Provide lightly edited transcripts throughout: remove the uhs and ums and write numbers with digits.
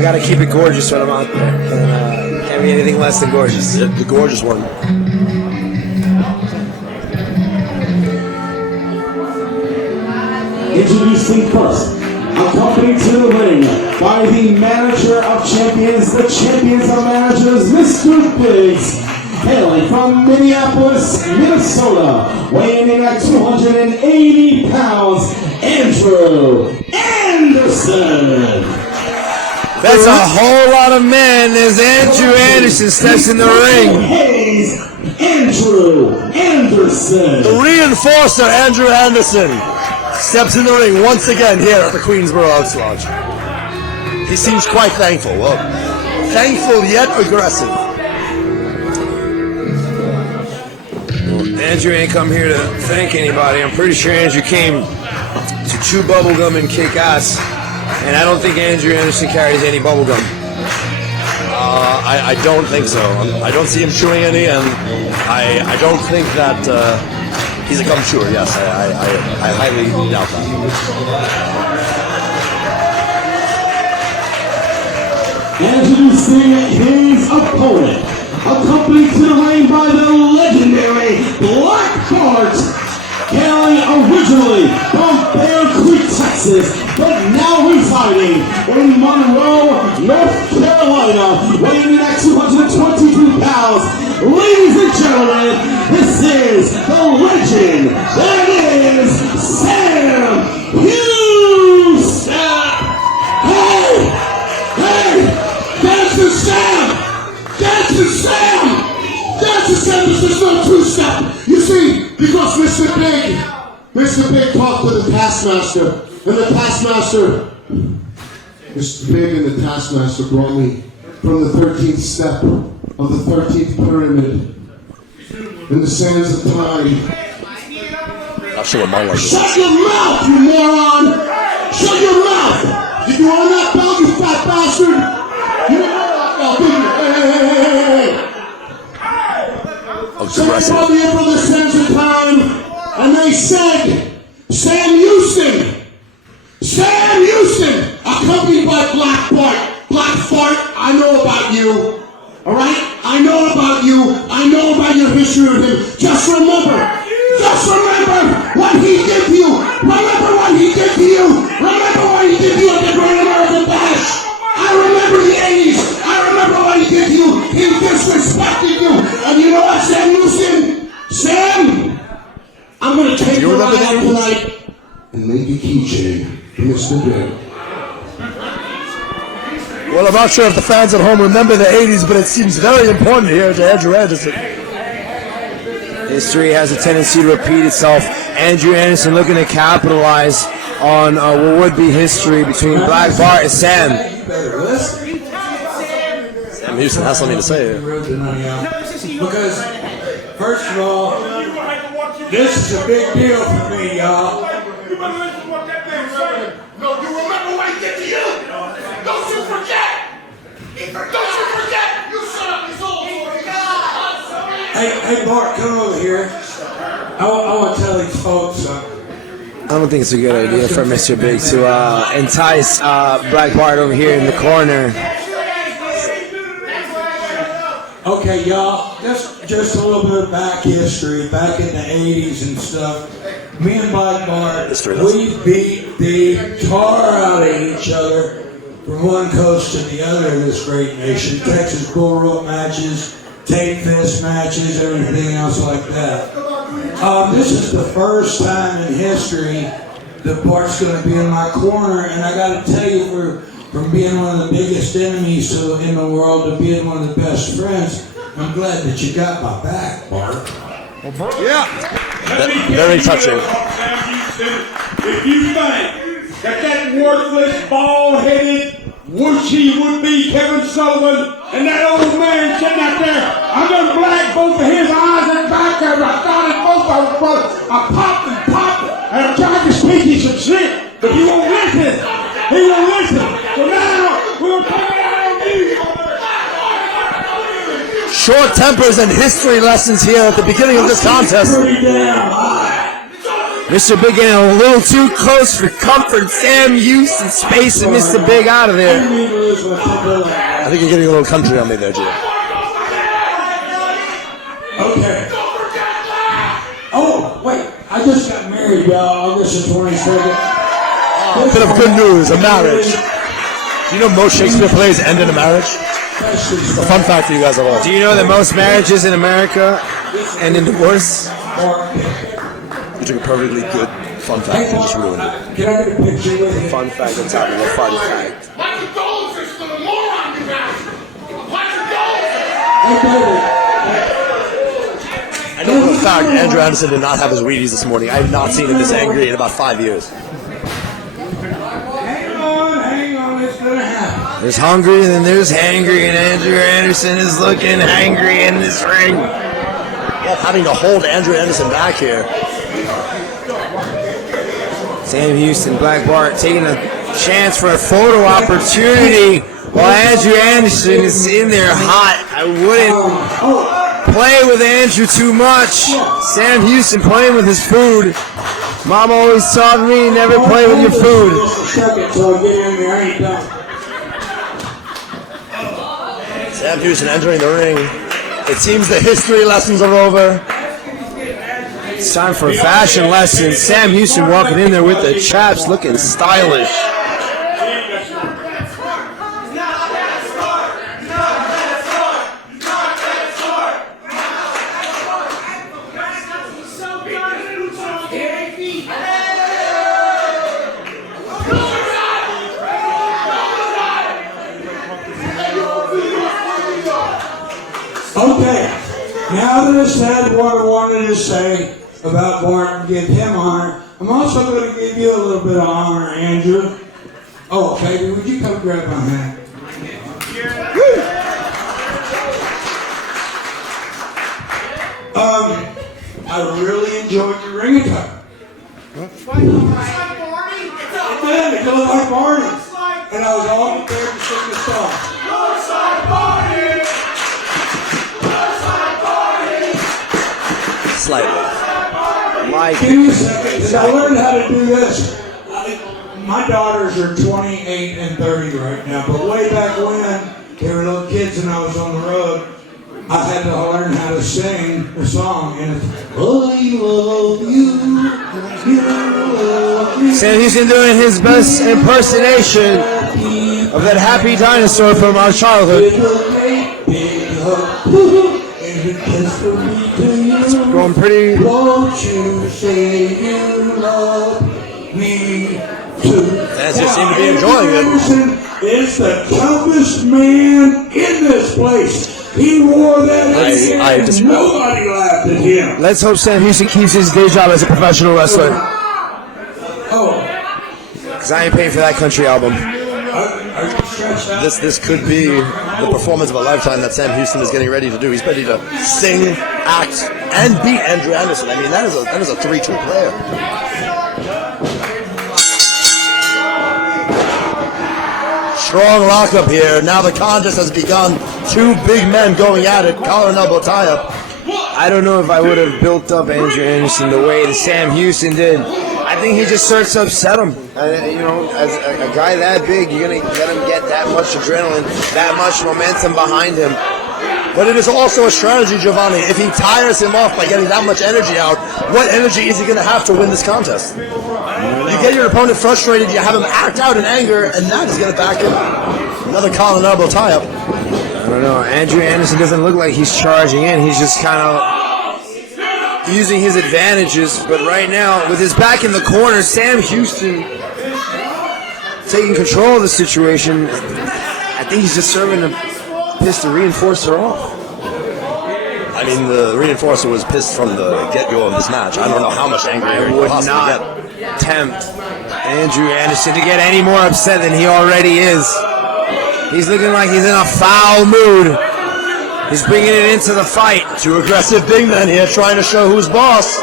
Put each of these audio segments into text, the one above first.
gotta keep it gorgeous when I'm out there. Can't be anything less than gorgeous. The gorgeous one. Introducing first, accompanied to the ring by the manager of champions, the champions of managers, Mr. Biggs, hailing from Minneapolis, Minnesota, weighing in at 280 pounds, Andrew Anderson. That's a whole lot of men as Andrew Anderson steps in the ring. Hayes, Andrew Anderson. The reinforcer, Andrew Anderson, steps in the ring once again here at the Queensboro House Lodge. He seems quite thankful. Well, thankful yet aggressive. Well, Andrew ain't come here to thank anybody. I'm pretty sure Andrew came to chew bubblegum and kick ass. And I don't think Andrew Anderson carries any bubblegum. I don't think so. I don't see him chewing any, and I don't think that he's a gum chewer. Yes, I highly doubt that. Introducing his opponent, accompanied to the ring by the legendary Black Bart, hailing originally from Bear Creek, Texas, but now residing in Monroe, North Carolina, weighing in at 222 pounds. Ladies and gentlemen, this is the legend that is Sam Houston. Hey, that's the Sam. That's the Sam. That's the Sam. This is no two-step. You see, because Mr. Big talked to the Taskmaster, and the Taskmaster, Mr. Big and the Taskmaster brought me from the 13th step of the 13th pyramid in the sands of time. I'll show him my life. Shut your mouth, you moron! Shut your mouth! Did you earn that belt, you fat bastard? You didn't earn that belt, did you? Hey! So they brought me in from the sands of time, and they said, Sam Houston, accompanied by Black Bart. Black Bart, I know about you. Alright? I know about you. I know about your history with him. Just remember what he did to you. Remember what he did to you. Remember what he did to you at the Great American Bash. I remember the 80s. I remember what he did to you. He disrespected you. And you know what, Sam Houston? Sam, I'm going to take your eye out tonight and make a keychain for Mr. Big. Well, I'm not sure if the fans at home remember the 80s, but it seems very important here to Andrew Anderson. History has a tendency to repeat itself. Andrew Anderson looking to capitalize on what would be history between Black Bart and Sam. Sam Houston has something to say. Because, first of all, this is a big deal for me, y'all. You better listen to what that man said. No, you remember what he did to you? Don't you forget! Don't you forget! You shut up, he's old. Hey, Bart, come over here. I want to tell these folks something. I don't think it's a good idea for Mr. Big to entice Black Bart over here in the corner. Okay, y'all, just a little bit of back history, back in the 80s and stuff. Me and Black Bart, we beat the tar out of each other from one coast to the other of this great nation. Texas bull rope matches, tape fist matches, everything else like that. This is the first time in history that Bart's going to be in my corner, and I got to tell you, from being one of the biggest enemies in the world to being one of the best friends, I'm glad that you got my back, Bart. Yeah. Very touching. If you think that worthless, bald-headed, whooshy would-be Kevin Sullivan and that old man sitting out there, I'm going to black both of his eyes and back there. I started both of them, brother. I popped, and I tried to speak you some shit, but he won't listen. He won't listen. So now, we'll take it out on you. Short tempers and history lessons here at the beginning of this contest. Mr. Big getting a little too close for comfort. Sam Houston spacing Mr. Big out of there. I think you're getting a little country on me there, Gio. Okay. Oh, wait. I just got married, y'all. August the 22nd. A bit of good news, a marriage. Do you know most Shakespeare plays end in a marriage? It's a fun fact for you guys at all. Do you know that most marriages in America end in divorce? You took a perfectly good fun fact and just ruined it. Can I get a picture with you? Fun fact on top of a fun fact. I know for a fact Andrew Anderson did not have his Wheaties this morning. I have not seen him this angry in about 5 years. Hang on, it's gonna happen. There's hungry and then there's hangry, and Andrew Anderson is looking hangry in this ring. Well, having to hold Andrew Anderson back here. Sam Houston, Black Bart taking a chance for a photo opportunity while Andrew Anderson is in there hot. I wouldn't play with Andrew too much. Sam Houston playing with his food. Mom always taught me never play with your food. Sam Houston entering the ring. It seems the history lessons are over. It's time for a fashion lesson. Sam Houston walking in there with the chaps, looking stylish. Okay, now that I said what I wanted to say about Bart and give him honor, I'm also going to give you a little bit of honor, Andrew. Oh, baby, would you come grab my hand? I really enjoyed your ring attack. It did, it looked like Barney. And I was all prepared to sing the song. Slightly. Mike. Give me a second, because I learned how to do this. My daughters are 28 and 30 right now, but way back when they were little kids and I was on the road, I had to learn how to sing the song. And it's, I love you, you love me. Sam Houston doing his best impersonation of that happy dinosaur from our childhood. It's going pretty. Won't you say you love me too? Fans just seem to be enjoying it. Anderson is the toughest man in this place. He wore that I disagree. Nobody laughed at him. Let's hope Sam Houston keeps his day job as a professional wrestler. Oh, Because I ain't paying for that country album. are you stretched out? This could be the performance of a lifetime that Sam Houston is getting ready to do. He's ready to sing, act, and beat Andrew Anderson. I mean, that is a 3-2 player. Strong lockup here. Now the contest has begun. Two big men going at it. Collar and elbow tie-up. I don't know if I would have built up Andrew Anderson the way that Sam Houston did. I think he just starts to upset him. As a guy that big, you're going to let him get that much adrenaline, that much momentum behind him. But it is also a strategy, Giovanni. If he tires him off by getting that much energy out, what energy is he going to have to win this contest? You get your opponent frustrated, you have him act out in anger, and that is going to back him. Another collar and elbow tie-up. I don't know. Andrew Anderson doesn't look like he's charging in. He's just kind of using his advantages. But right now, with his back in the corner, Sam Houston taking control of the situation. I think he's just serving to piss the reinforcer off. I mean, the reinforcer was pissed from the get-go of this match. I don't know how much anger I he would possibly not get. tempt Andrew Anderson to get any more upset than he already is. He's looking like he's in a foul mood. He's bringing it into the fight. Two aggressive big men here trying to show who's boss.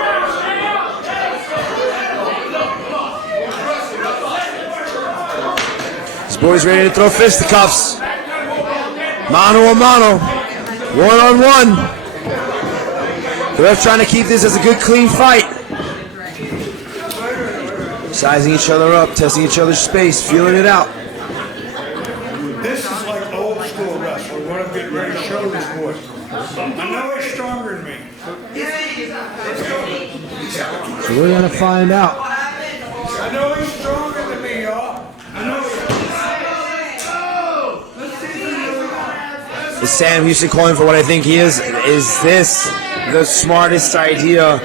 This boy's ready to throw fisticuffs. Mano a mano. One-on-one. The ref trying to keep this as a good, clean fight. Sizing each other up, testing each other's space, feeling it out. This is like old school wrestling. What I'm getting ready to show this boy. I know he's stronger than me. So we're going to find out. I know he's stronger than me, y'all. I know Is Sam Houston calling for what I think he is? Is this the smartest idea?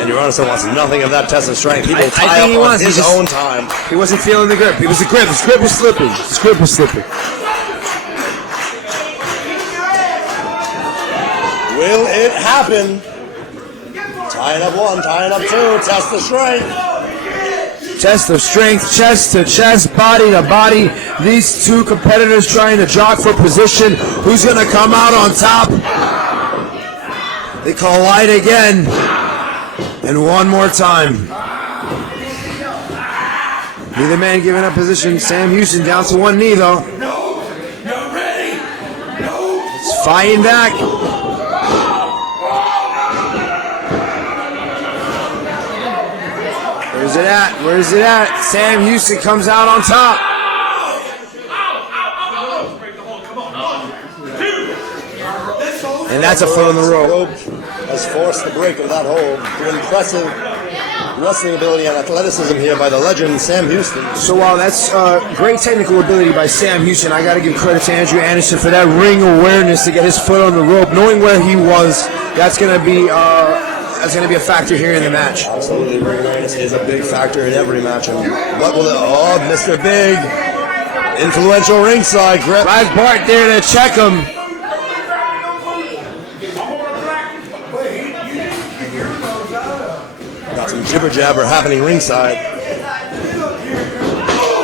Andrew Anderson wants nothing of that test of strength. He will I tie think he up on wants- his he just- own time. He wasn't feeling the grip. It was the grip. His grip was slipping. His grip was slipping. Will it happen? Tying up one, tying up two, test the strength. Test of strength, chest to chest, body to body. These two competitors trying to jock for position. Who's going to come out on top? They collide again. And one more time. Neither man giving up position. Sam Houston down to one knee though. No, not ready. No. He's fighting back. Where's it at? Where's it at? Sam Houston comes out on top. And that's a foot on the rope. Has forced the break of that hold. Through impressive wrestling ability and athleticism here by the legend Sam Houston. So while that's great technical ability by Sam Houston, I got to give credit to Andrew Anderson for that ring awareness to get his foot on the rope, knowing where he was. That's going to be a factor here in the match. Absolutely, ring awareness is a big factor in every match. And what will Mr. Big, influential ringside grip. Black Bart there to check him. Got some jibber jabber happening ringside.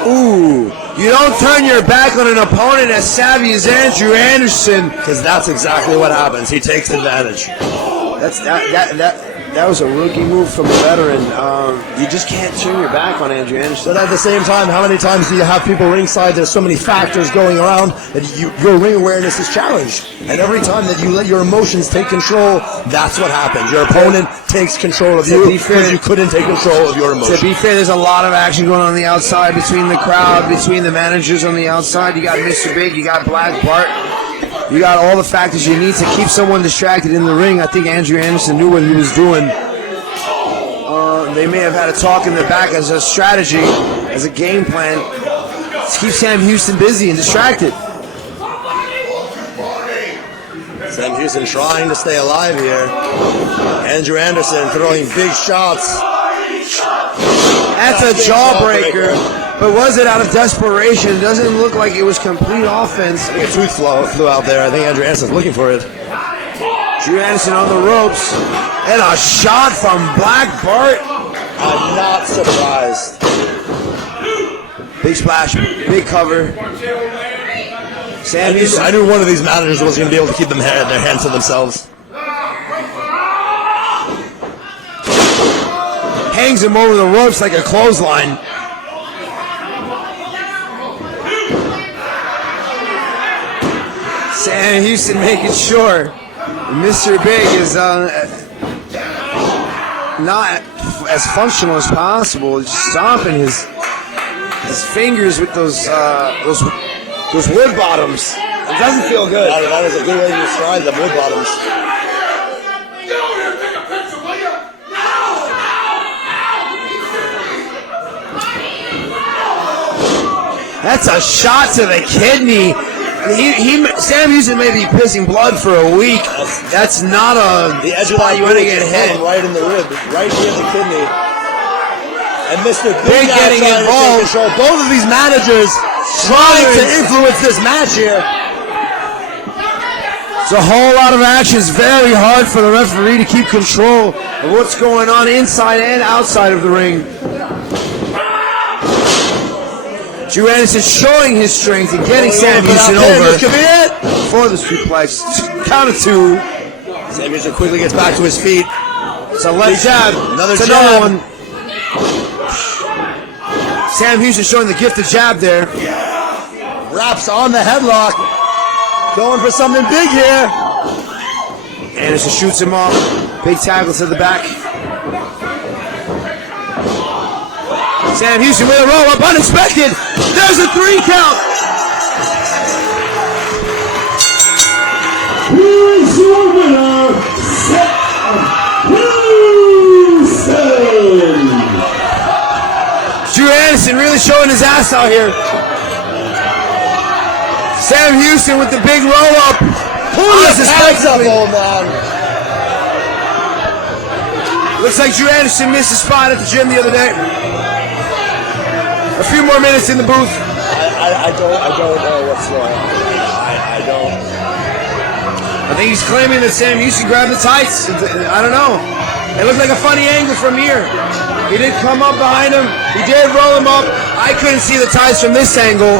Ooh, you don't turn your back on an opponent as savvy as Andrew Anderson. Because that's exactly what happens. He takes advantage. That was a rookie move from a veteran. You just can't turn your back on Andrew Anderson. But at the same time, how many times do you have people ringside? There's so many factors going around that your ring awareness is challenged. And every time that you let your emotions take control, that's what happens. Your opponent takes control of you because you couldn't take control of your emotions. To be fair, there's a lot of action going on the outside between the crowd, between the managers on the outside. You got Mr. Big, you got Black Bart. You got all the factors you need to keep someone distracted in the ring. I think Andrew Anderson knew what he was doing. They may have had a talk in the back as a strategy, as a game plan, to keep Sam Houston busy and distracted. Sam Houston trying to stay alive here. Andrew Anderson throwing big shots. That's a jawbreaker, but was it out of desperation? It doesn't look like it was complete offense. I think a tooth flew out there. I think Andrew Anderson's looking for it. Drew Anderson on the ropes, and a shot from Black Bart. I'm not surprised. Big splash, big cover. Sam Houston. I knew one of these managers was going to be able to keep their hands to themselves. Hangs him over the ropes like a clothesline. Sam Houston making sure Mr. Big is not as functional as possible. Just stomping his fingers with those wood bottoms. It doesn't feel good. That is a good way to describe the wood bottoms. That's a shot to the kidney. Sam Houston may be pissing blood for a week. That's not a The edge of that spot you want to rib get is hit. right in the rib, right near the kidney. And Mr. Big getting trying to take involved. control. Both of these managers trying to influence this match here. It's a whole lot of action. It's very hard for the referee to keep control of what's going on inside and outside of the ring. Drew Anderson showing his strength and getting Sam Houston over This could be it. for the suplex. Count of two. Sam Houston quickly gets back to his feet. It's a left jab. Another It's jab. one. Sam Houston showing the gift of jab there. Wraps on the headlock. Going for something big here. Anderson shoots him off. Big tackle to the back. Sam Houston with a roll up, unexpected. There's a 3 count. Here is your winner, Sam Houston. Drew Anderson really showing his ass out here. Sam Houston with the big roll up. Pull your pants up, old man. Looks like Drew Anderson missed a spot at the gym the other day. A few more minutes in the booth. I don't know what's going on. I don't. I think he's claiming that Sam Houston grabbed the tights. I don't know. It looked like a funny angle from here. He did come up behind him. He did roll him up. I couldn't see the tights from this angle.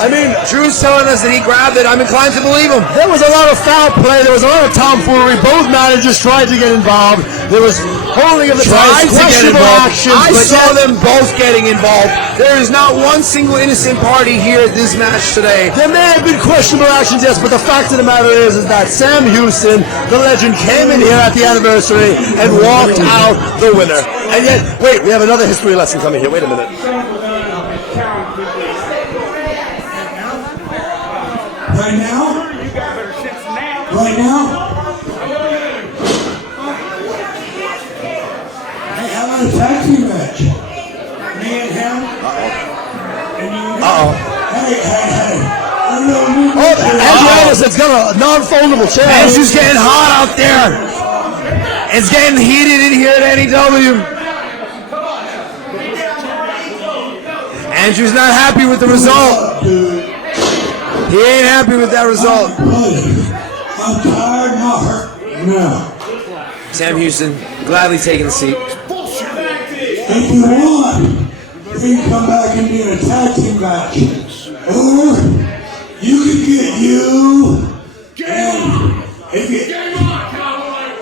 I mean, Drew's telling us that he grabbed it. I'm inclined to believe him. There was a lot of foul play. There was a lot of tomfoolery. Both managers tried to get involved. There was holding of the ties, questionable actions. I saw them both getting involved. There is not one single innocent party here at this match today. There may have been questionable actions, yes, but the fact of the matter is that Sam Houston, the legend, came in here at the anniversary and walked out the winner. And yet, wait, we have another history lesson coming here. Wait a minute. Right now? Right now? Hey, how about a tag team match? Me and him? Uh-oh. Hey. Andrew Anderson's got a non-foldable chair. Andrew's getting hot out there. It's getting heated in here at NEW. Andrew's not happy with the result. He ain't happy with that result. I'm tired, not hurt. No. Sam Houston gladly taking the seat. If you want, you can come back and be in a tag team match. Or you can get you and if you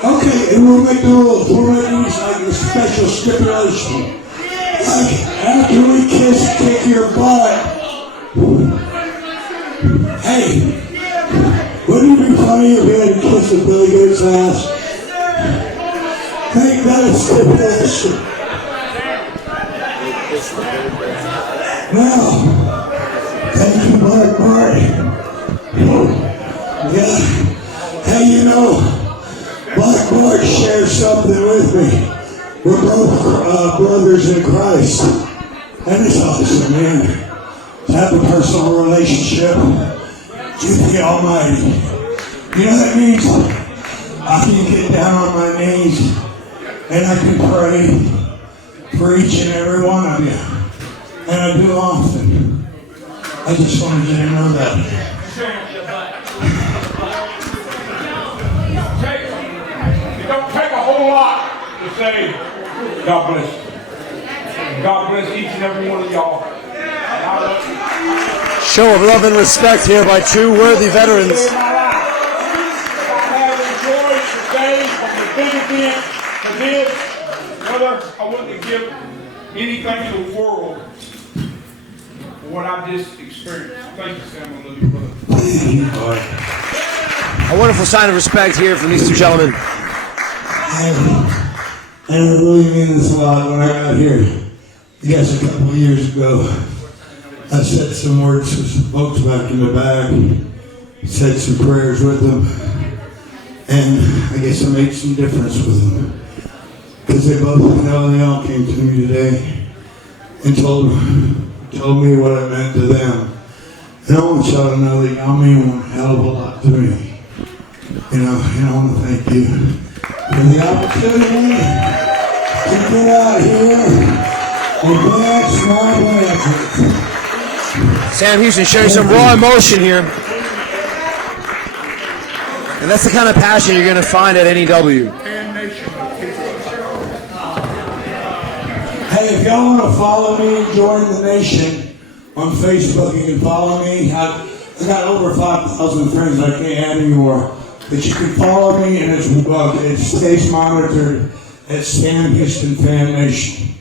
okay, and we'll make the rules. We'll make these like a special stipulation. Like after we kick your butt. Hey, wouldn't it be funny if we had to kiss a Billy Goat's ass? Make that a stipulation. Now, thank you, Black Bart. Yeah, hey, you know, Black Bart shares something with me. We're both brothers in Christ. And it's awesome, man. To have a personal relationship with the Almighty. You know that means I can get down on my knees and I can pray for each and every one of you. And I do often. I just wanted you to know that. It don't take a whole lot to say, God bless you. God bless each and every one of y'all. Show of love and respect here by two worthy veterans. I have enjoyed today from the big event to this. Brother, I wouldn't give anything in the world for what I've just experienced. Thank you, Sam. I love you, brother. A wonderful sign of respect here from these two gentlemen. And I really mean this a lot when I got here. You guys, a couple of years ago, I said some words to some folks back in the back, said some prayers with them, and I guess I made some difference with them. Because they both, they all came to me today and told me what it meant to them. And I want y'all to know that y'all mean one hell of a lot to me. And I want to thank you for the opportunity to get out here and dance my legend. Sam Houston showing some raw emotion here. And that's the kind of passion you're going to find at NEW. Hey, if y'all want to follow me and join the nation on Facebook, you can follow me. I got over 5,000 friends I can't add anymore. But you can follow me, and it stays monitored at Sam Houston Fan Nation.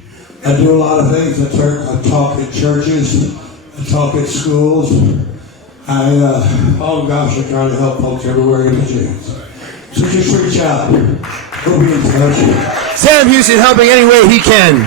I do a lot of things. I talk at churches. I talk at schools. Oh gosh, I try to help folks everywhere I get a chance. So just reach out. We'll be in touch. Sam Houston helping any way he can.